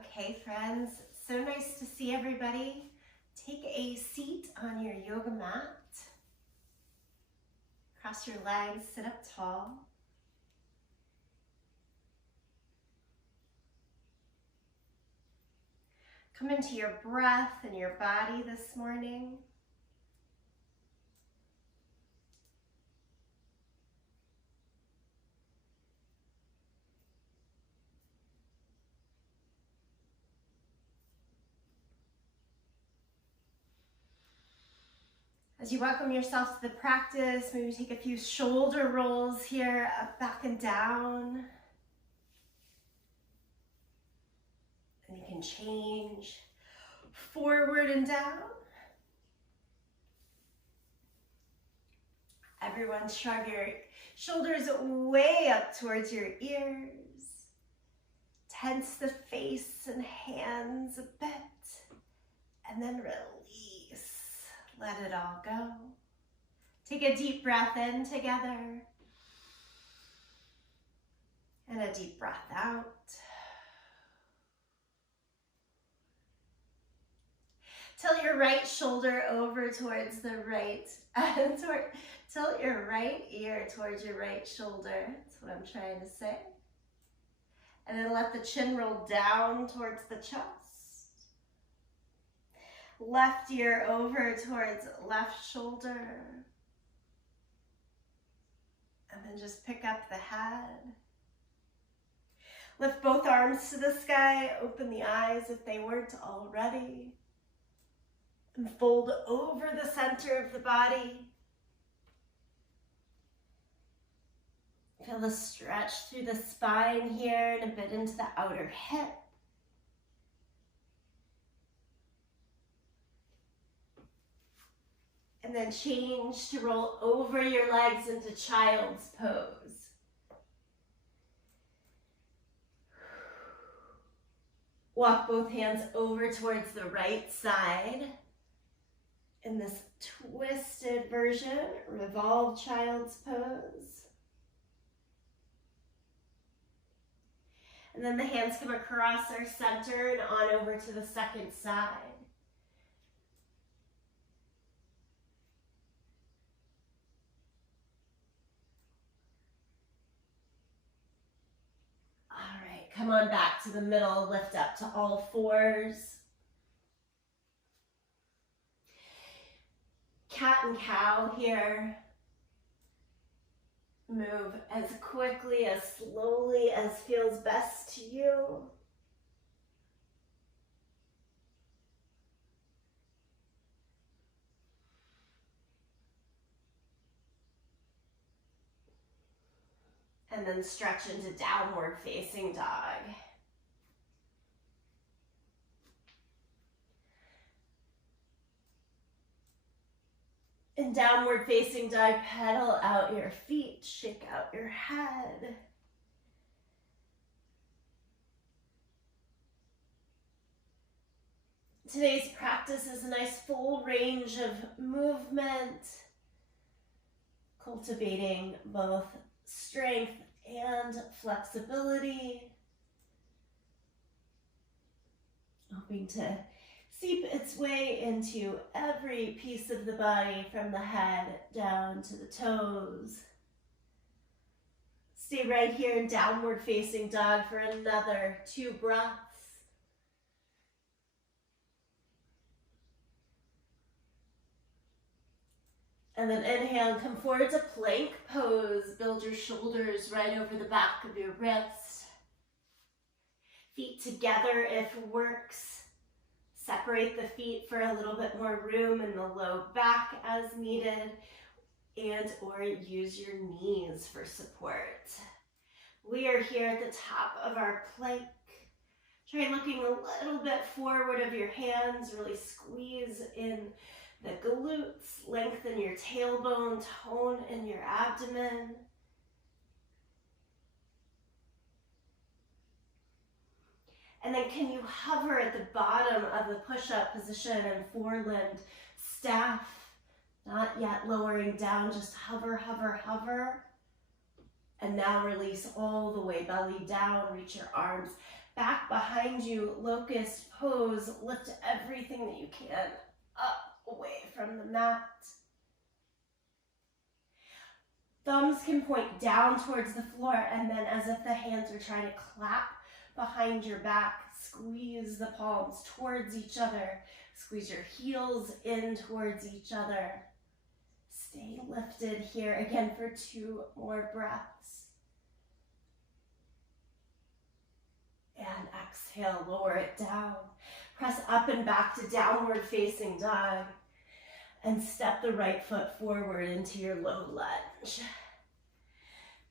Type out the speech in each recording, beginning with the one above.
Okay, friends, so nice to see everybody. Take a seat on your yoga mat. Cross your legs, sit up tall. Come into your breath and your body this morning. As you welcome yourself to the practice, maybe take a few shoulder rolls here, up, back, and down. And you can change forward and down. Everyone shrug your shoulders way up towards your ears. Tense the face and hands a bit, and then release. Let it all go. Take a deep breath in together, and a deep breath out. Tilt your right shoulder over towards the right, tilt your right ear towards your right shoulder. That's what I'm trying to say. And then let the chin roll down towards the chest. Left ear over towards left shoulder. And then just pick up the head. Lift both arms to the sky, open the eyes if they weren't already. And fold over the center of the body. Feel the stretch through the spine here and a bit into the outer hip. And then change to roll over your legs into child's pose. Walk both hands over towards the right side. In this twisted version, revolve child's pose. And then the hands come across our center and on over to the second side. All right, come on back to the middle, lift up to all fours. Cat and cow here. Move as quickly, as slowly as feels best to you. And then stretch into downward facing dog. In downward facing dog, pedal out your feet, shake out your head. Today's practice is a nice full range of movement, cultivating both strength and flexibility, hoping to seep its way into every piece of the body from the head down to the toes. Stay right here in downward facing dog for another 2 breaths. And then inhale, come forward to plank pose. Build your shoulders right over the back of your wrists. Feet together if works. Separate the feet for a little bit more room in the low back as needed, and or use your knees for support. We are here at the top of our plank. Try looking a little bit forward of your hands, really squeeze in the glutes, lengthen your tailbone, tone in your abdomen. And then can you hover at the bottom of the push-up position and four-limbed staff, not yet lowering down, just hover, hover, hover. And now release all the way, belly down, reach your arms Back behind you, locust pose. Lift everything that you can up away from the mat. Thumbs can point down towards the floor, and then as if the hands are trying to clap behind your back, squeeze the palms towards each other. Squeeze your heels in towards each other. Stay lifted here again for 2 more breaths. And exhale, lower it down. Press up and back to downward facing dog. And step the right foot forward into your low lunge.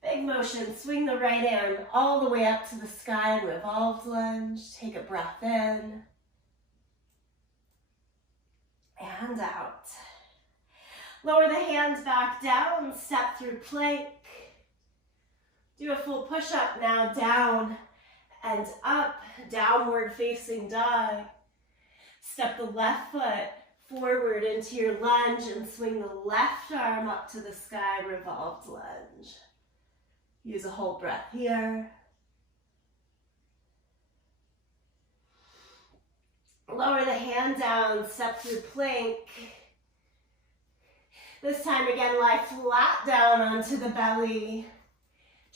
Big motion, swing the right arm all the way up to the sky in revolved lunge. Take a breath in. And out. Lower the hands back down, step through plank. Do a full push-up now, down and up, downward facing dog. Step the left foot forward into your lunge and swing the left arm up to the sky, revolved lunge. Use a whole breath here. Lower the hand down, step through plank. This time again, lie flat down onto the belly.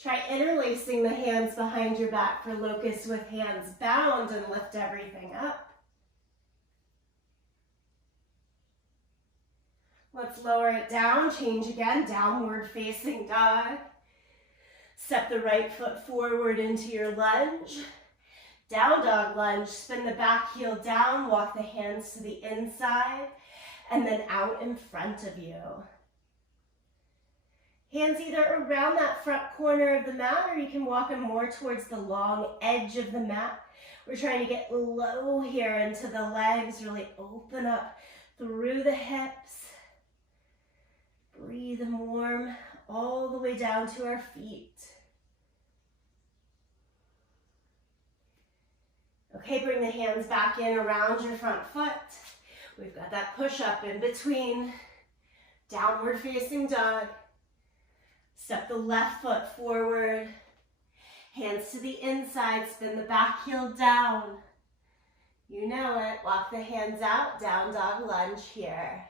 Try interlacing the hands behind your back for locust with hands bound and lift everything up. Let's lower it down, change again, downward facing dog. Step the right foot forward into your lunge. Down dog lunge, spin the back heel down, walk the hands to the inside, and then out in front of you. Hands either around that front corner of the mat, or you can walk them more towards the long edge of the mat. We're trying to get low here into the legs, really open up through the hips. Breathe and warm all the way down to our feet. Okay, bring the hands back in around your front foot. We've got that push-up in between. Downward facing dog. Step the left foot forward. Hands to the inside, spin the back heel down. You know it. Walk the hands out, down dog lunge here.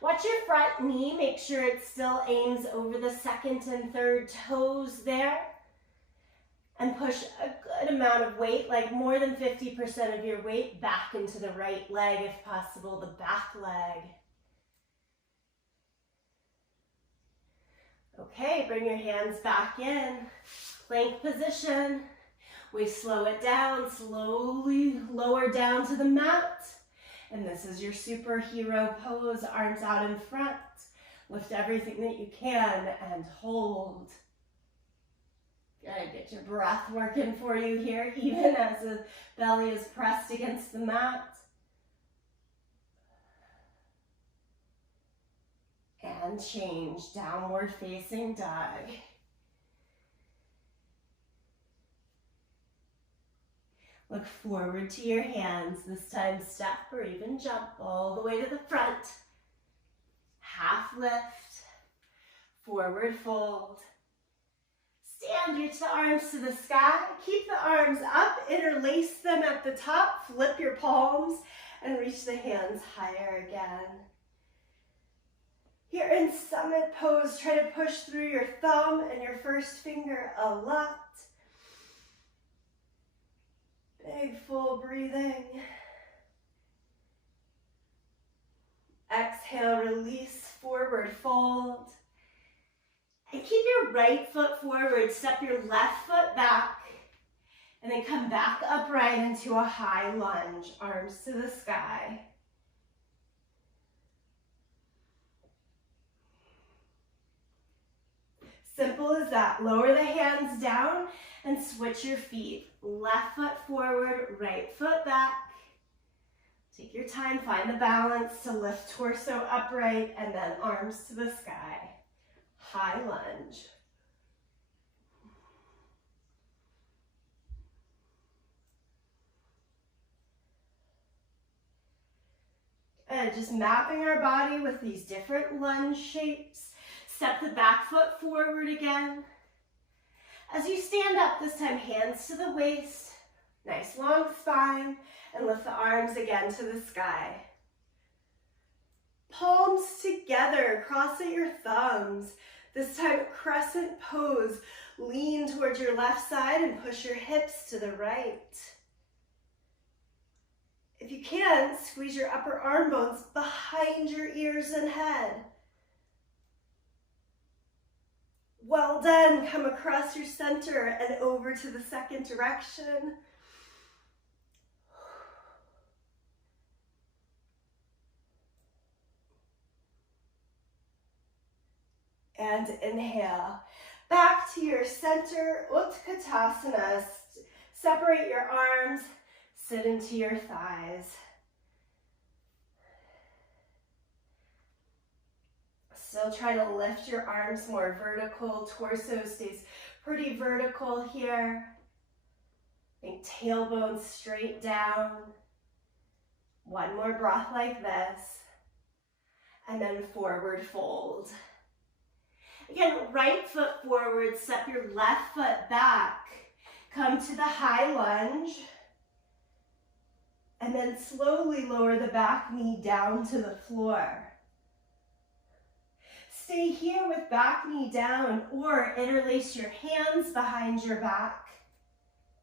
Watch your front knee. Make sure it still aims over the second and third toes there. And push a good amount of weight, like more than 50% of your weight, back into the right leg, if possible, the back leg. Okay, bring your hands back in. Plank position. We slow it down, slowly lower down to the mat. And this is your superhero pose, arms out in front. Lift everything that you can and hold. Gotta get your breath working for you here, even as the belly is pressed against the mat. And change, downward facing dog. Look forward to your hands. This time step or even jump all the way to the front. Half lift, forward fold. Stand, reach the arms to the sky. Keep the arms up, interlace them at the top. Flip your palms and reach the hands higher again. Here in summit pose, try to push through your thumb and your first finger a lot. Big full breathing. Exhale, release, forward fold. And keep your right foot forward, step your left foot back, and then come back upright into a high lunge, arms to the sky. Simple as that. Lower the hands down and switch your feet. Left foot forward, right foot back. Take your time, find the balance to lift torso upright and then arms to the sky. High lunge. And just mapping our body with these different lunge shapes. Step the back foot forward again. As you stand up this time, hands to the waist, nice long spine, and lift the arms again to the sky. Palms together, cross at your thumbs. This time, crescent pose. Lean towards your left side and push your hips to the right. If you can, squeeze your upper arm bones behind your ears and head. Well done. Come across your center and over to the second direction. And inhale. Back to your center, Utkatasana. Separate your arms, sit into your thighs. Still try to lift your arms more vertical. Torso stays pretty vertical here. Think tailbone straight down. One more breath like this. And then forward fold. Again, right foot forward, step your left foot back. Come to the high lunge. And then slowly lower the back knee down to the floor. Stay here with back knee down or interlace your hands behind your back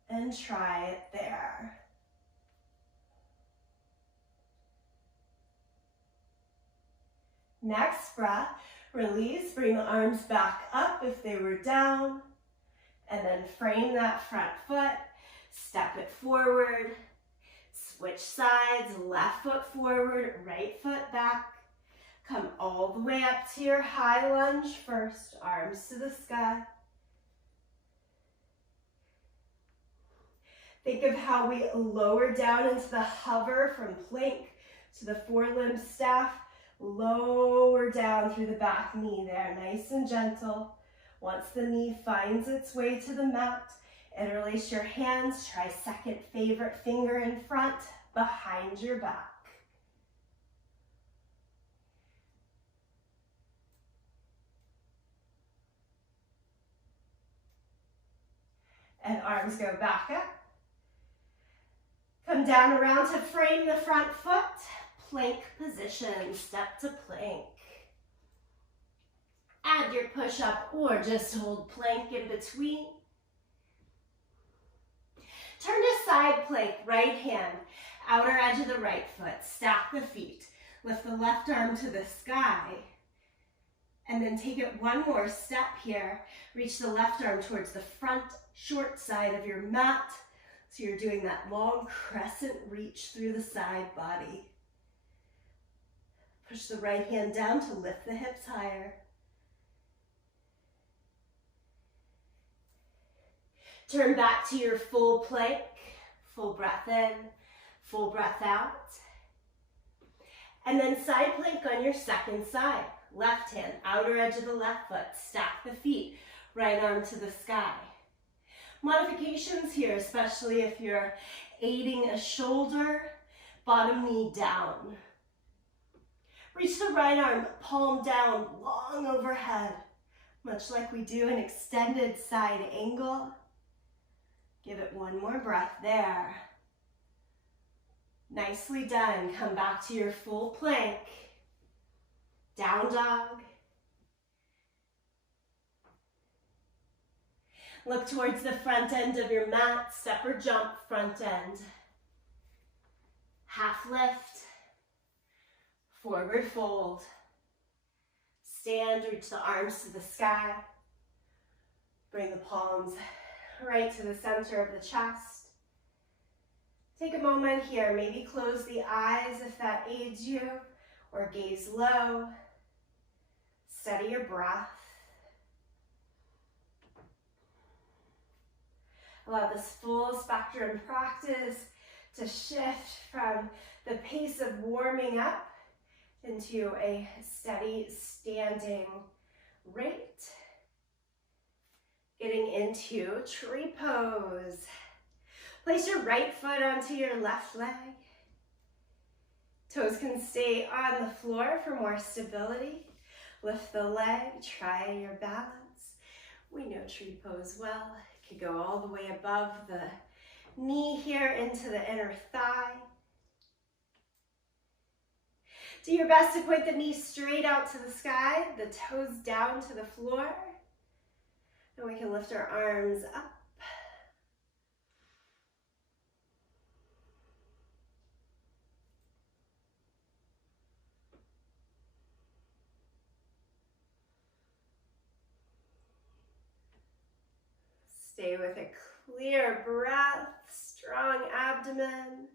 and try it there. Next breath. Release, bring the arms back up if they were down, and then frame that front foot, step it forward, switch sides, left foot forward, right foot back, come all the way up to your high lunge first, arms to the sky. Think of how we lower down into the hover from plank to the forelimb staff. Lower down through the back knee there, nice and gentle. Once the knee finds its way to the mat, interlace your hands, try second favorite finger in front, behind your back. And arms go back up. Come down around to frame the front foot. Plank position, step to plank. Add your push-up or just hold plank in between. Turn to side plank, right hand, outer edge of the right foot. Stack the feet. Lift the left arm to the sky. And then take it one more step here. Reach the left arm towards the front short side of your mat. So you're doing that long crescent reach through the side body. Push the right hand down to lift the hips higher. Turn back to your full plank. Full breath in, full breath out. And then side plank on your second side. Left hand, outer edge of the left foot. Stack the feet, right arm to the sky. Modifications here, especially if you're aiding a shoulder, bottom knee down. Reach the right arm, palm down, long overhead, much like we do an extended side angle. Give it one more breath there. Nicely done. Come back to your full plank. Down dog. Look towards the front end of your mat, step or jump, front end. Half lift. Forward fold. Stand, reach the arms to the sky. Bring the palms right to the center of the chest. Take a moment here, maybe close the eyes if that aids you, or gaze low. Steady your breath. Allow this full spectrum practice to shift from the pace of warming up into a steady standing rate. Getting into tree pose. Place your right foot onto your left leg. Toes can stay on the floor for more stability. Lift the leg, try your balance. We know tree pose well. It could go all the way above the knee here into the inner thigh. Do your best to point the knee straight out to the sky, the toes down to the floor. And we can lift our arms up. Stay with a clear breath, strong abdomen.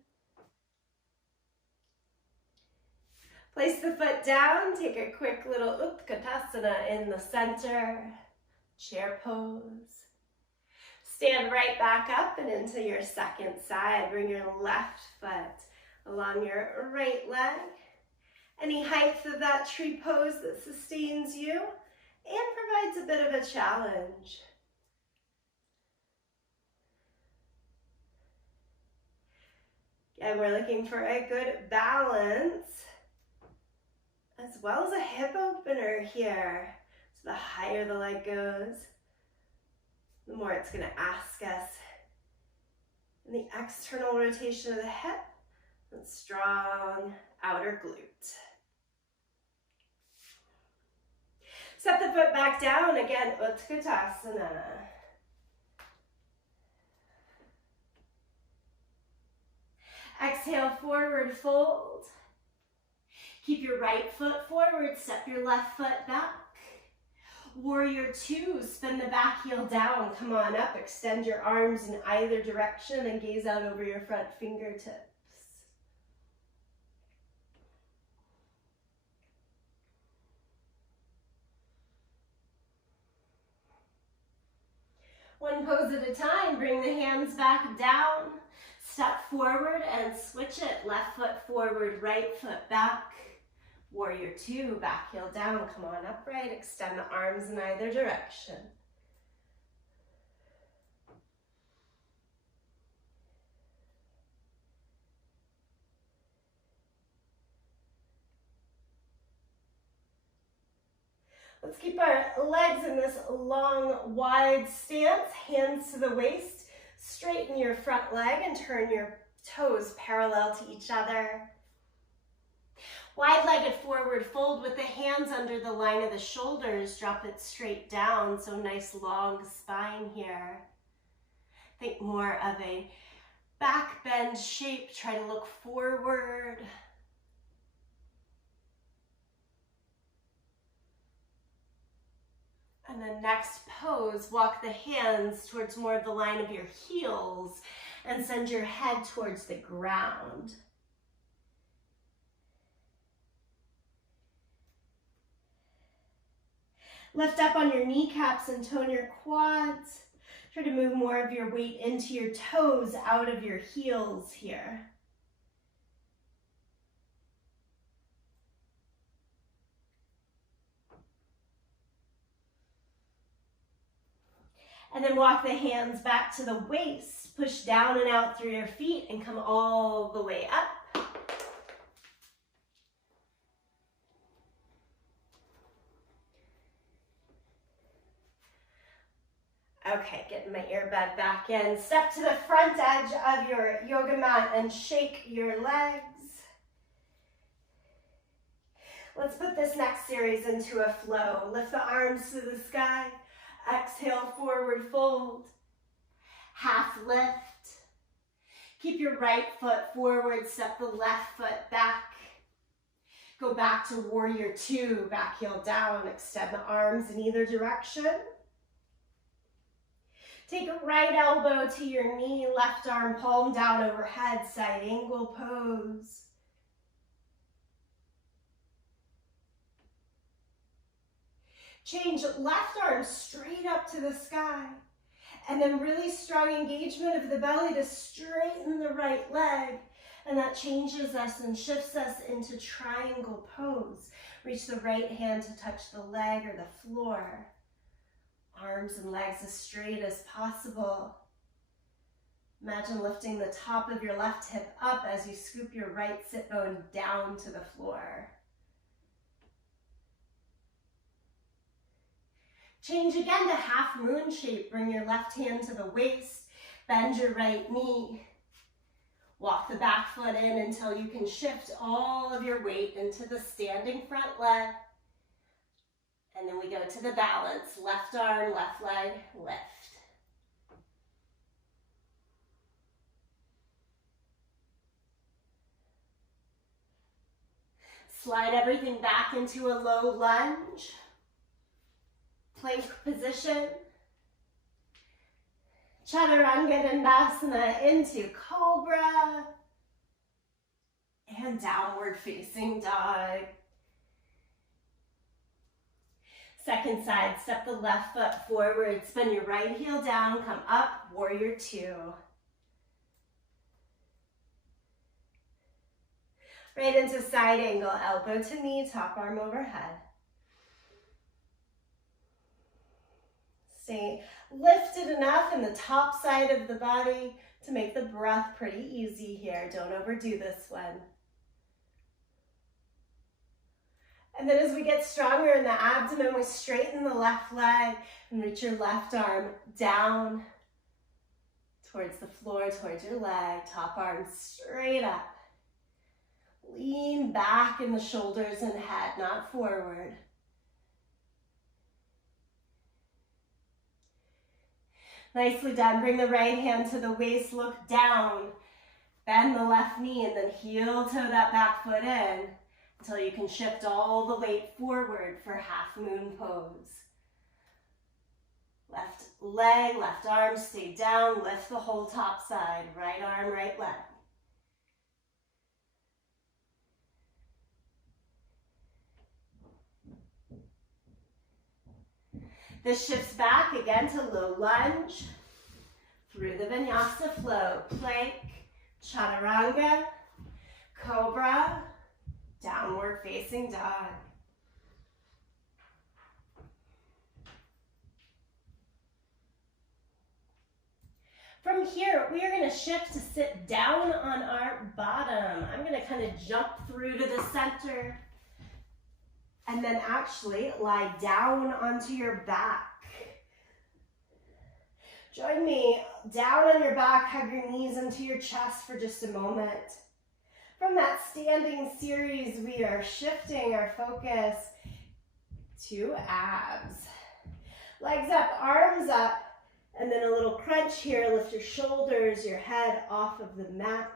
Place the foot down, take a quick little Utkatasana in the center, chair pose. Stand right back up and into your second side. Bring your left foot along your right leg. Any height of that tree pose that sustains you and provides a bit of a challenge. Again, we're looking for a good balance, as well as a hip opener here. So the higher the leg goes, the more it's going to ask us. And the external rotation of the hip, and strong outer glute. Set the foot back down, again, Utkatasana. Exhale, forward fold. Keep your right foot forward, step your left foot back. Warrior two, spin the back heel down, come on up, extend your arms in either direction and gaze out over your front fingertips. One pose at a time, bring the hands back down. Step forward and switch it. Left foot forward, right foot back. Warrior two, back heel down. Come on upright. Extend the arms in either direction. Let's keep our legs in this long, wide stance. Hands to the waist. Straighten your front leg and turn your toes parallel to each other. Wide-legged forward fold with the hands under the line of the shoulders. Drop it straight down, so nice long spine here. Think more of a back bend shape. Try to look forward. And then next pose, walk the hands towards more of the line of your heels and send your head towards the ground. Lift up on your kneecaps and tone your quads. Try to move more of your weight into your toes, out of your heels here. And then walk the hands back to the waist. Push down and out through your feet and come all the way up. Okay, getting my earbud back in. Step to the front edge of your yoga mat and shake your legs. Let's put this next series into a flow. Lift the arms to the sky. Exhale, forward fold. Half lift. Keep your right foot forward, step the left foot back. Go back to warrior two, back heel down. Extend the arms in either direction. Take a right elbow to your knee, left arm palm down overhead, side angle pose. Change left arm straight up to the sky. And then really strong engagement of the belly to straighten the right leg. And that changes us and shifts us into triangle pose. Reach the right hand to touch the leg or the floor. Arms and legs as straight as possible. Imagine lifting the top of your left hip up as you scoop your right sit bone down to the floor. Change again to half moon shape. Bring your left hand to the waist. Bend your right knee. Walk the back foot in until you can shift all of your weight into the standing front leg. And then we go to the balance. Left arm, left leg, lift. Slide everything back into a low lunge. Plank position. Chaturanga Dandasana into Cobra. And downward facing dog. Second side, step the left foot forward. Spin your right heel down, come up, warrior two. Right into side angle, elbow to knee, top arm overhead. Stay lifted enough in the top side of the body to make the breath pretty easy here. Don't overdo this one. And then as we get stronger in the abdomen, we straighten the left leg and reach your left arm down towards the floor, towards your leg, top arm straight up. Lean back in the shoulders and head, not forward. Nicely done. Bring the right hand to the waist, look down. Bend the left knee and then heel toe that back foot in until you can shift all the weight forward for half moon pose. Left leg, left arm, stay down, lift the whole top side. Right arm, right leg. This shifts back again to low lunge through the vinyasa flow. Plank, chaturanga, cobra, downward facing dog. From here, we are going to shift to sit down on our bottom. I'm going to kind of jump through to the center and then actually lie down onto your back. Join me down on your back, hug your knees into your chest for just a moment. From that standing series, we are shifting our focus to abs. Legs up, arms up, and then a little crunch here. Lift your shoulders, your head off of the mat.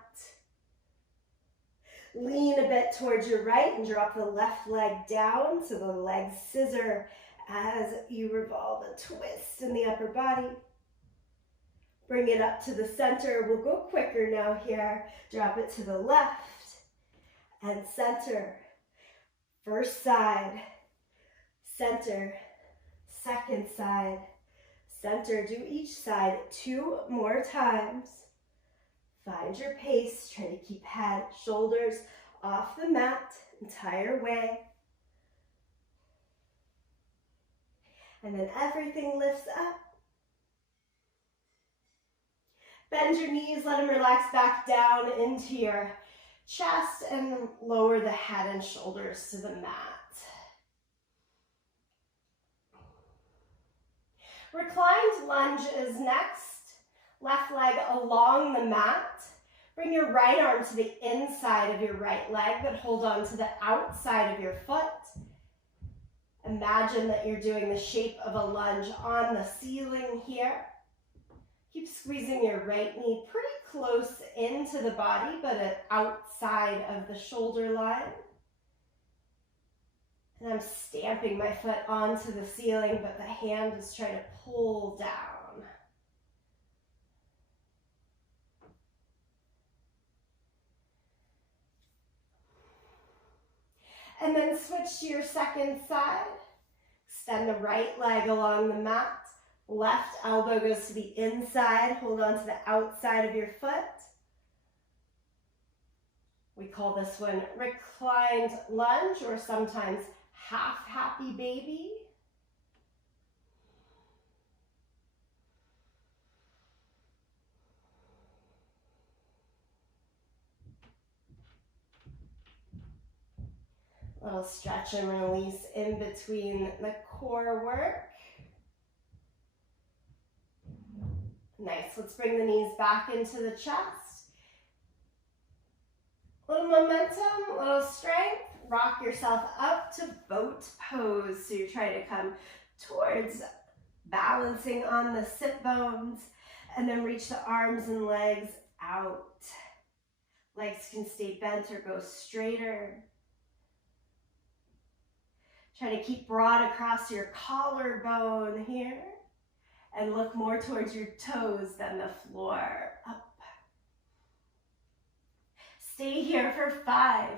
Lean a bit towards your right and drop the left leg down so the legs scissor as you revolve a twist in the upper body. Bring it up to the center. We'll go quicker now here. Drop it to the left and center. First side, center, second side, center. Do each side 2 more times. Find your pace. Try to keep head, shoulders off the mat entire way. And then everything lifts up. Bend your knees, let them relax back down into your chest and lower the head and shoulders to the mat. Reclined lunge is next. Left leg along the mat. Bring your right arm to the inside of your right leg, but hold on to the outside of your foot. Imagine that you're doing the shape of a lunge on the ceiling here. Keep squeezing your right knee pretty close into the body, but outside of the shoulder line. And I'm stamping my foot onto the ceiling, but the hand is trying to pull down. And then switch to your second side. Extend the right leg along the mat. Left elbow goes to the inside. Hold on to the outside of your foot. We call this one reclined lunge, or sometimes half happy baby. Little stretch and release in between the core work. Nice. Let's bring the knees back into the chest. Little momentum, little strength. Rock yourself up to boat pose. So you try to come towards balancing on the sit bones, and then reach the arms and legs out. Legs can stay bent or go straighter. Try to keep broad across your collarbone here, and look more towards your toes than the floor. Up. Stay here for 5,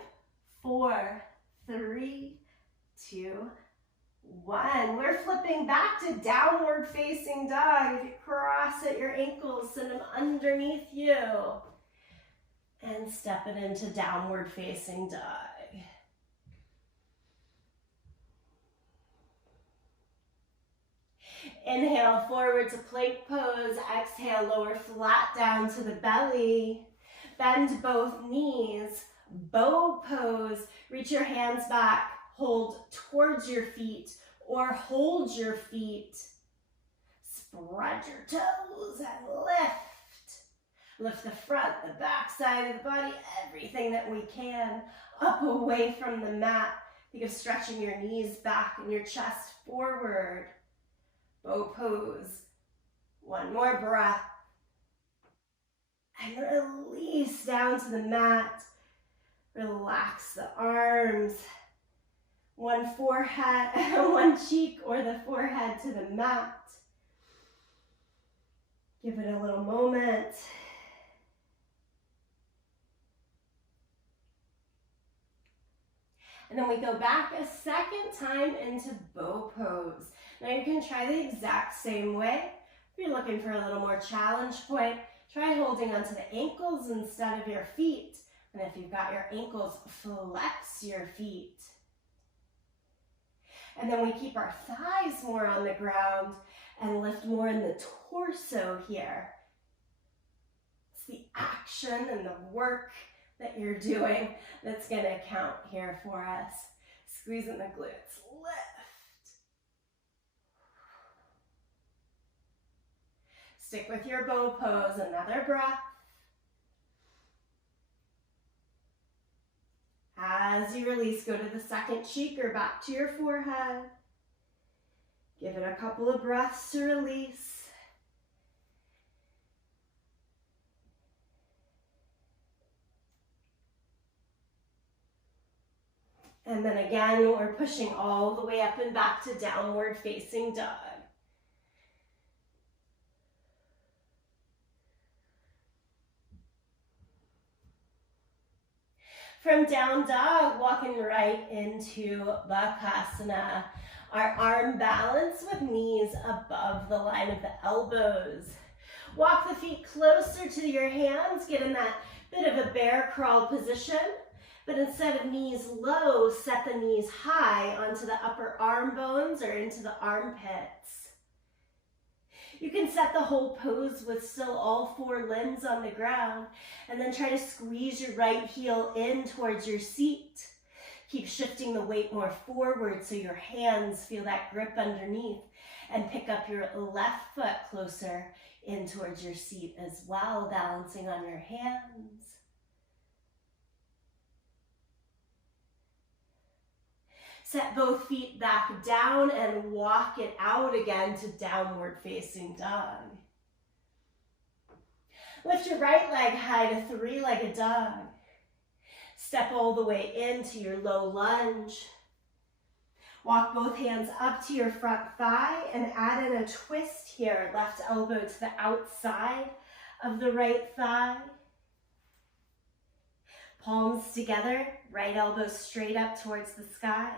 4, 3, 2, 1. We're flipping back to downward facing dog. If you cross at your ankles, send them underneath you. And step it into downward facing dog. Inhale, forward to plank pose. Exhale, lower flat down to the belly. Bend both knees. Bow pose. Reach your hands back. Hold towards your feet or hold your feet. Spread your toes and lift. Lift the front, the back side of the body, everything that we can up away from the mat. Think of stretching your knees back and your chest forward. Bow pose. One more breath. And release down to the mat. Relax the arms. One forehead, one cheek or the forehead to the mat. Give it a little moment. And then we go back a second time into bow pose. Now you can try the exact same way. If you're looking for a little more challenge point, try holding onto the ankles instead of your feet. And if you've got your ankles, flex your feet. And then we keep our thighs more on the ground and lift more in the torso here. It's the action and the work that you're doing that's going to count here for us. Squeezing the glutes. Lift. Stick with your bow pose. Another breath. As you release, go to the second cheek or back to your forehead. Give it a couple of breaths to release. And then again, we're pushing all the way up and back to downward facing dog. From down dog, walking right into Bakasana. Our arm balance with knees above the line of the elbows. Walk the feet closer to your hands, get in that bit of a bear crawl position. But instead of knees low, set the knees high onto the upper arm bones or into the armpits. You can set the whole pose with still all 4 limbs on the ground, and then try to squeeze your right heel in towards your seat. Keep shifting the weight more forward so your hands feel that grip underneath, and pick up your left foot closer in towards your seat as well, balancing on your hands. Set both feet back down and walk it out again to downward facing dog. Lift your right leg high to 3-legged dog. Step all the way into your low lunge. Walk both hands up to your front thigh and add in a twist here. Left elbow to the outside of the right thigh. Palms together, right elbow straight up towards the sky.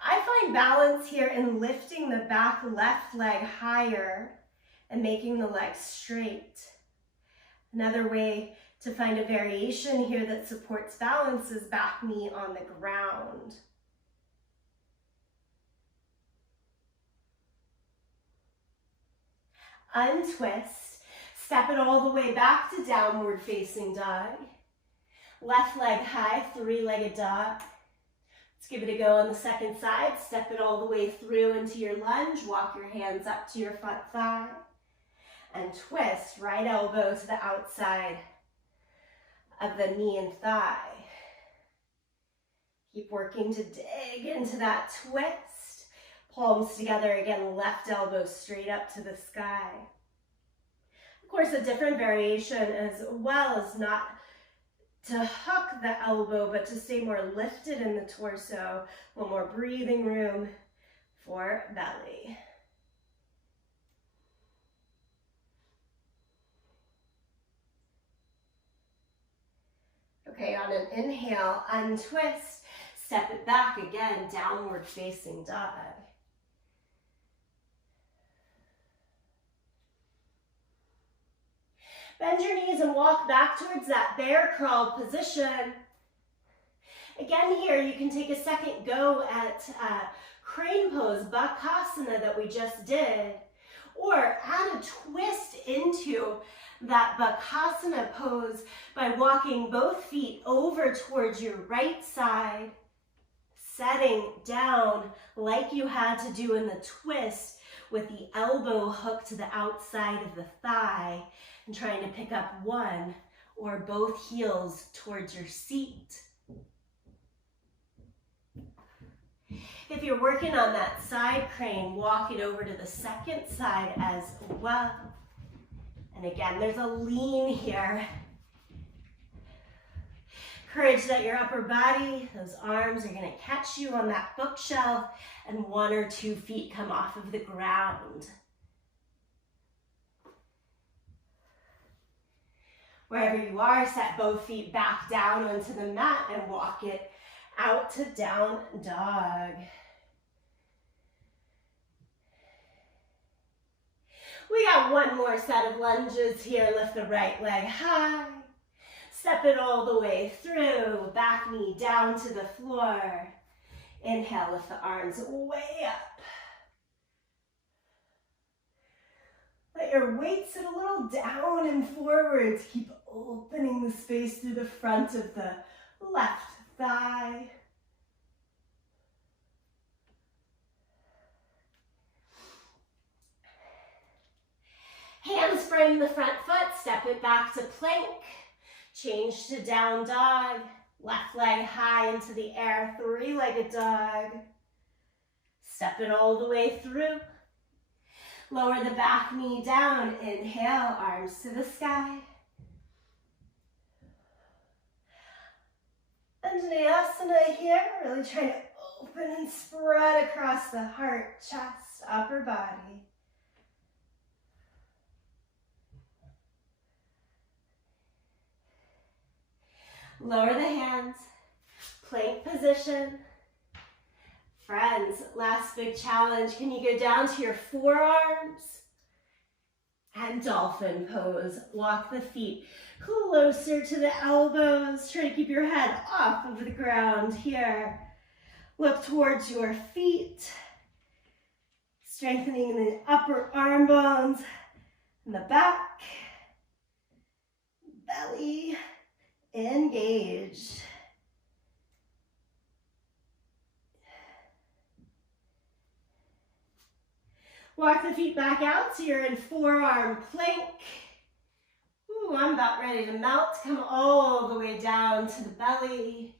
I find balance here in lifting the back left leg higher and making the leg straight. Another way to find a variation here that supports balance is back knee on the ground. Untwist, step it all the way back to downward facing dog. Left leg high, 3-legged dog. Let's give it a go on the second side. Step it all the way through into your lunge. Walk your hands up to your front thigh. and twist. Right elbow to the outside of the knee and thigh. Keep working to dig into that twist. Palms together again, left elbow straight up to the sky. Of course, a different variation as well is not to hook the elbow, but to stay more lifted in the torso. A little more breathing room for belly. Okay, on an inhale, untwist, step it back again, downward facing dog. Bend your knees and walk back towards that bear crawl position. Again here, you can take a second go at crane pose, Bakasana that we just did, or add a twist into that Bakasana pose by walking both feet over towards your right side, setting down like you had to do in the twist with the elbow hooked to the outside of the thigh and trying to pick up one or both heels towards your seat. If you're working on that side crane, walk it over to the second side as well. And again, there's a lean here. Encourage that your upper body, those arms are gonna catch you on that bookshelf and 1 or 2 feet come off of the ground. Wherever you are, set both feet back down onto the mat and walk it out to down dog. We got one more set of lunges here. Lift the right leg high. Step it all the way through. Back knee down to the floor. Inhale, lift the arms way up. Let your weight sit a little down and forwards. Keep opening the space through the front of the left thigh. Hands frame the front foot, step it back to plank. Change to down dog. Left leg high into the air, 3-legged dog. Step it all the way through. Lower the back knee down. Inhale, arms to the sky. Anjaneyasana here, really trying to open and spread across the heart, chest, upper body. Lower the hands, plank position. Friends, last big challenge. Can you go down to your forearms? And dolphin pose. Walk the feet closer to the elbows. Try to keep your head off of the ground here. Look towards your feet. Strengthening the upper arm bones and the back. Belly engaged. Walk the feet back out so you're in forearm plank. Ooh, I'm about ready to melt. Come all the way down to the belly.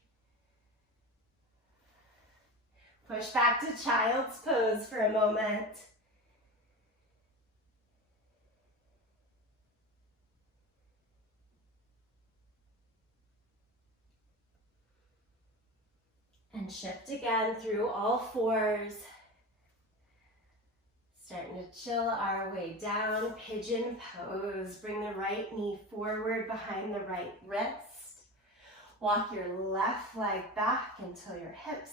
Push back to child's pose for a moment. And shift again through all fours. Starting to chill our way down, pigeon pose. Bring the right knee forward behind the right wrist. Walk your left leg back until your hips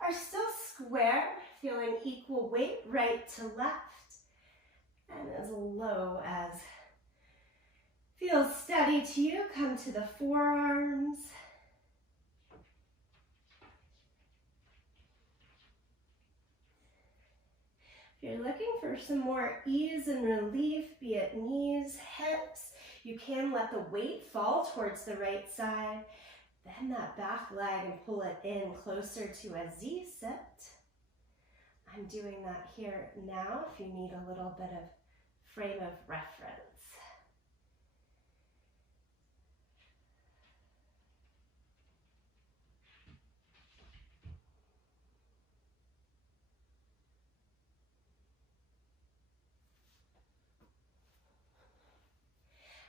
are still square, feeling equal weight right to left. And as low as feels steady to you, come to the forearms. If you're looking for some more ease and relief, be it knees, hips, you can let the weight fall towards the right side. Bend that back leg and pull it in closer to a Z-sit. I'm doing that here now if you need a little bit of frame of reference.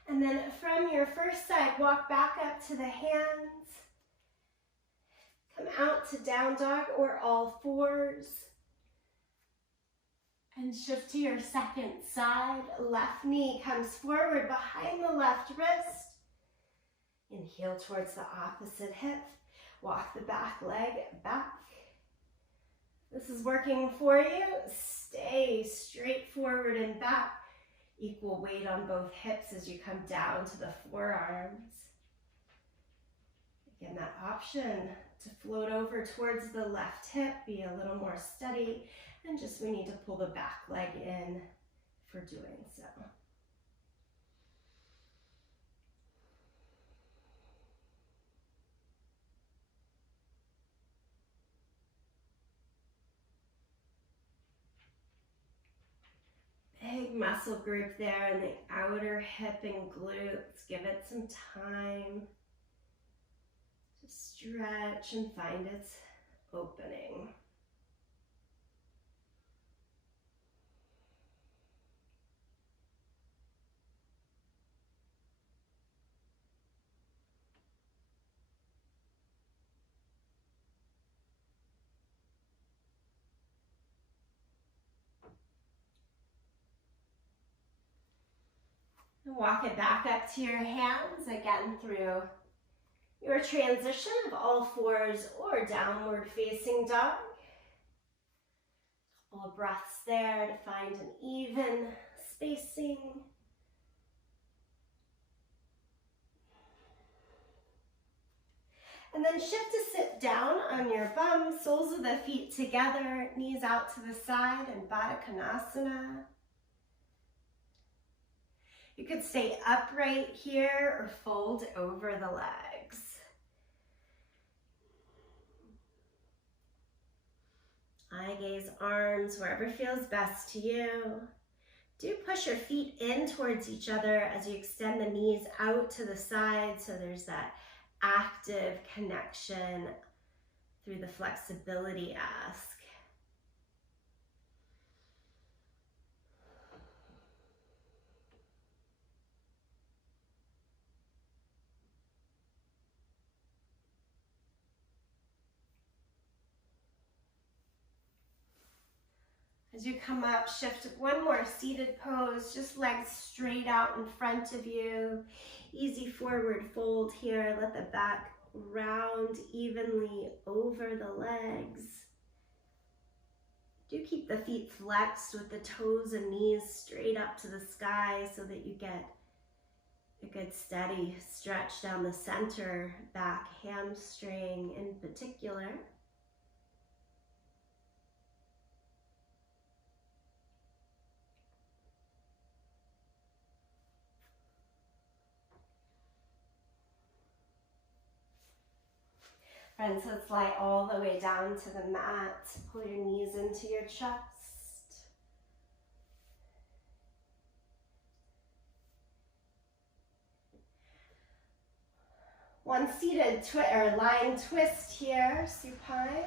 And then from your first side, walk back up to the hands. Come out to down dog or all fours. And shift to your second side. Left knee comes forward behind the left wrist. And heel towards the opposite hip. Walk the back leg back. This is working for you. Stay straight forward and back. Equal weight on both hips as you come down to the forearms. Again, that option to float over towards the left hip, be a little more steady, and just we need to pull the back leg in for doing so. Big muscle group there in the outer hip and glutes. Give it some time to stretch and find its opening. Walk it back up to your hands, again through your transition of all fours or downward facing dog. Couple of breaths there to find an even spacing. And then shift to sit down on your bum, soles of the feet together, knees out to the side in Baddha Konasana. You could stay upright here or fold over the legs. Eye gaze, arms, wherever feels best to you. Do push your feet in towards each other as you extend the knees out to the side so there's that active connection through the flexibility ask. As you come up, shift one more seated pose, just legs straight out in front of you. Easy forward fold here. Let the back round evenly over the legs. Do keep the feet flexed with the toes and knees straight up to the sky so that you get a good steady stretch down the center, back hamstring in particular. Friends, let's lie all the way down to the mat. Pull your knees into your chest. One seated or lying twist here, supine.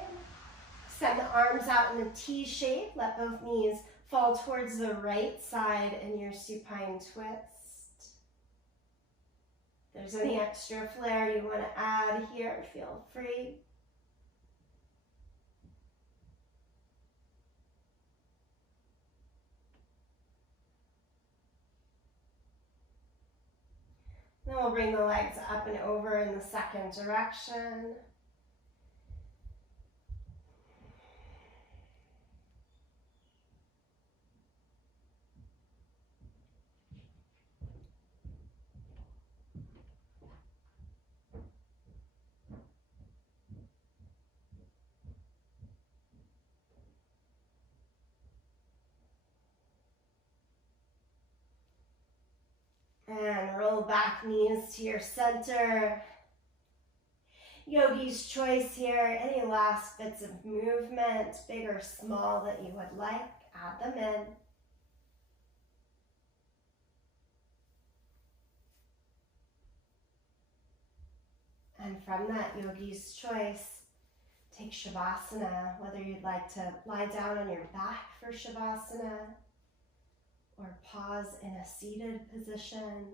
Send the arms out in a T shape. Let both knees fall towards the right side in your supine twist. If there's any extra flair you want to add here, feel free. Then we'll bring the legs up and over in the second direction. And roll back knees to your center. Yogi's choice here. Any last bits of movement, big or small, that you would like, add them in. And from that yogi's choice, take Shavasana, whether you'd like to lie down on your back for Shavasana or pause in a seated position.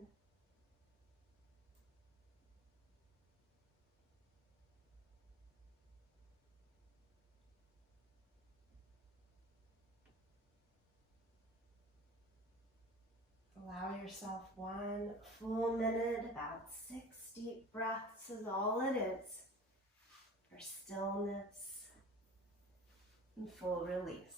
Allow yourself 1 full minute, about 6 deep breaths is all it is for stillness and full release.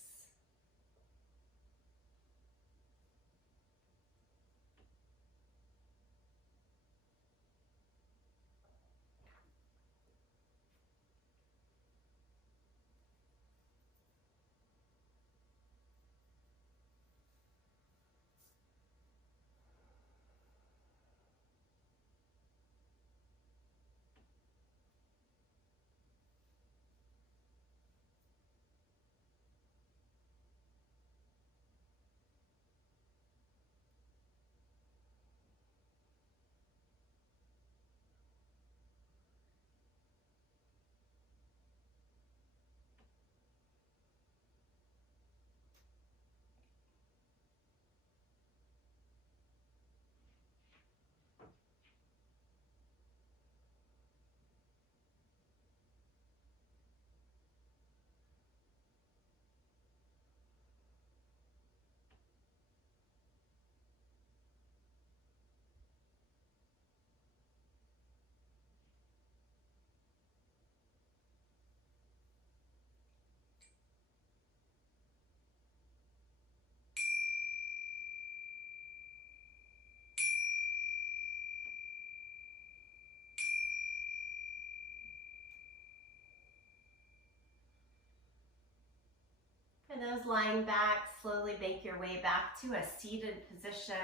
For those lying back, slowly make your way back to a seated position.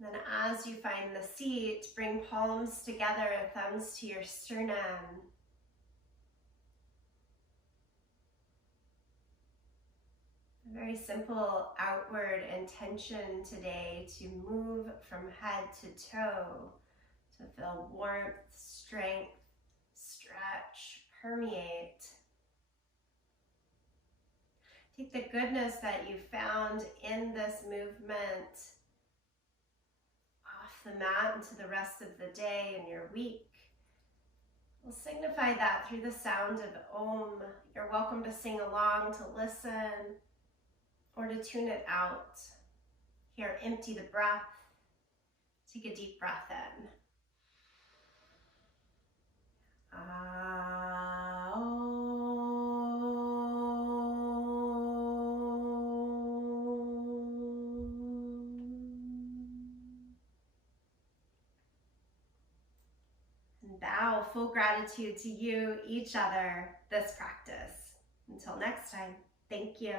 Then as you find the seat, bring palms together, thumbs to your sternum. A very simple outward intention today to move from head to toe, to feel warmth, strength, stretch, permeate. Take the goodness that you found in this movement off the mat into the rest of the day and your week. We'll signify that through the sound of Om. You're welcome to sing along, to listen, or to tune it out. Here, empty the breath. Take a deep breath in. And bow full gratitude to you, each other, this practice. Until next time, thank you.